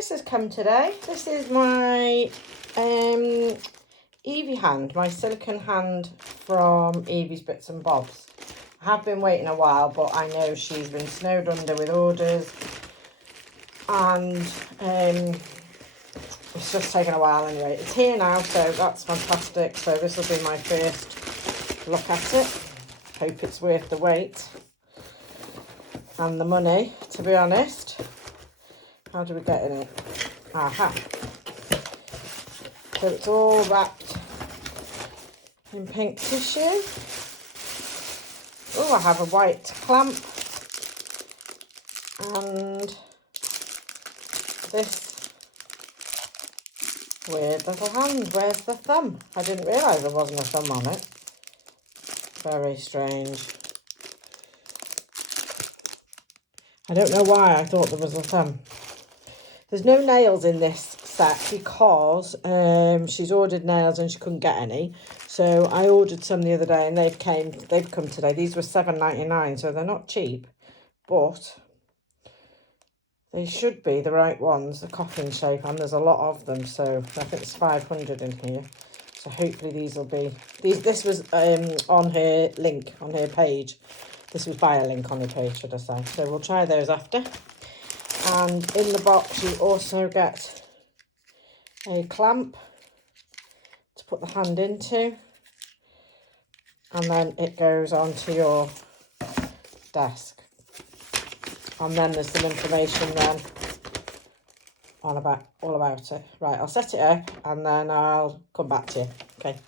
this has come today. This is my Evie hand, my silicone hand from Evie's Bits and Bobs. I have been waiting a while, but I know she's been snowed under with orders, and it's just taken a while anyway. It's here now, so that's fantastic. So this will be my first look at it. Hope it's worth the wait and the money, to be honest. How do we get in it? Aha. So it's all wrapped in pink tissue. Oh, I have a white clamp. And this weird little hand. Where's the thumb? I didn't realise there wasn't a thumb on it. Very strange. I don't know why I thought there was a thumb. There's no nails in this set because she's ordered nails and she couldn't get any. So I ordered some the other day and they've come today. These were $7.99, so they're not cheap, but they should be the right ones, the coffin shape, and there's a lot of them. So I think it's 500 in here. So hopefully these will be this was on her link on her page. This was by a link on her page, should I say. So we'll try those after. And in the box, you also get a clamp to put the hand into. And then it goes onto your desk. And then there's some information then all about it. Right, I'll set it up and then I'll come back to you. Okay.